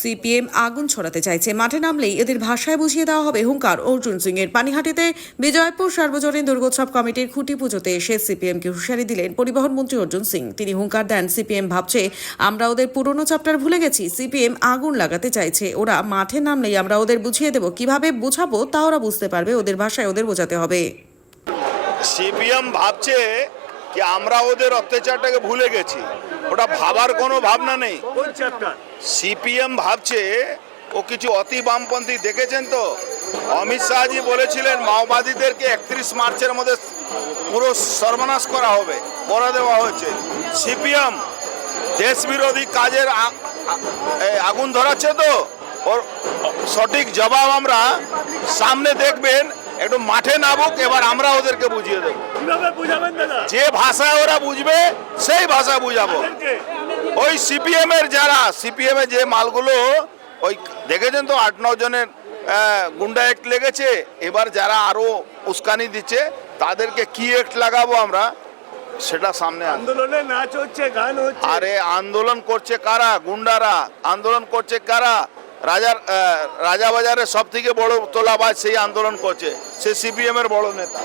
CPM আগুন ছড়াতে চাইছে, মাঠে নামলেই এদের ভাষায় বুঝিয়ে দেওয়া হবে হুঙ্কার অর্জুন সিং এর। পানিহাটিতে বিজয়পুর সার্বজনীন দুর্গোৎসব কমিটির খুঁটি পুজোতে এসে সিপিএমকে হুঁশিয়ারি দিলেন পরিবহন মন্ত্রী অর্জুন সিং। তিনি হুঙ্কার দেন, সিপিএম ভাবছে আমরা ওদের পুরনো চ্যাপ্টার ভুলে গেছি। সিপিএম আগুন লাগাতে চাইছে, ওরা মাঠে নামলেই আমরা ওদের বুঝিয়ে দেব। কিভাবে বুঝাবো তা ওরা বুঝতে পারবে, ওদের ভাষায় ওদের বোঝাতে হবে। সিপিএম ভাবছে কি আমরা ওদের অত্যাচারটাকে ভুলে গেছি, ওটা ভাবার কোনো ভাবনা নেই। সিপিএম ভাবছে ও কিছু অতি বামপন্থী, দেখেছেন তো অমিত শাহজি বলেছিলেন মাওবাদীদেরকে 31 মার্চের মধ্যে পুরো সর্বনাশ করা হবে, করে দেওয়া হয়েছে। সিপিএম দেশ বিরোধী কাজের আগুন ধরাচ্ছে, তো ওর সঠিক জবাব আমরা সামনে দেখবেন। একটু মাঠে নামুক, এবার আমরা ওদেরকে বুঝিয়ে দেবো। যে ভাষা ওরা বুঝবে সেই ভাষা বুঝাবো। ওই সিপিএম এর যারা সিপিএম এর যে মালগুলো ওই দেখেছেন তো 8-9 জনের গুন্ডা অ্যাক্ট লেগেছে। এবার যারা আরো উস্কানি দিচ্ছে তাদেরকে কি অ্যাক্ট লাগাবো আমরা, সেটা সামনে আন্দোলনে নাচ হচ্ছে, গান হচ্ছে। আরে আন্দোলন করছে কারা? গুন্ডারা। আন্দোলন করছে কারা? রাজাবাজারের সব থেকে বড় তোলাবাজ সেই আন্দোলন করছে, সে সিপিএম এর বড় নেতা।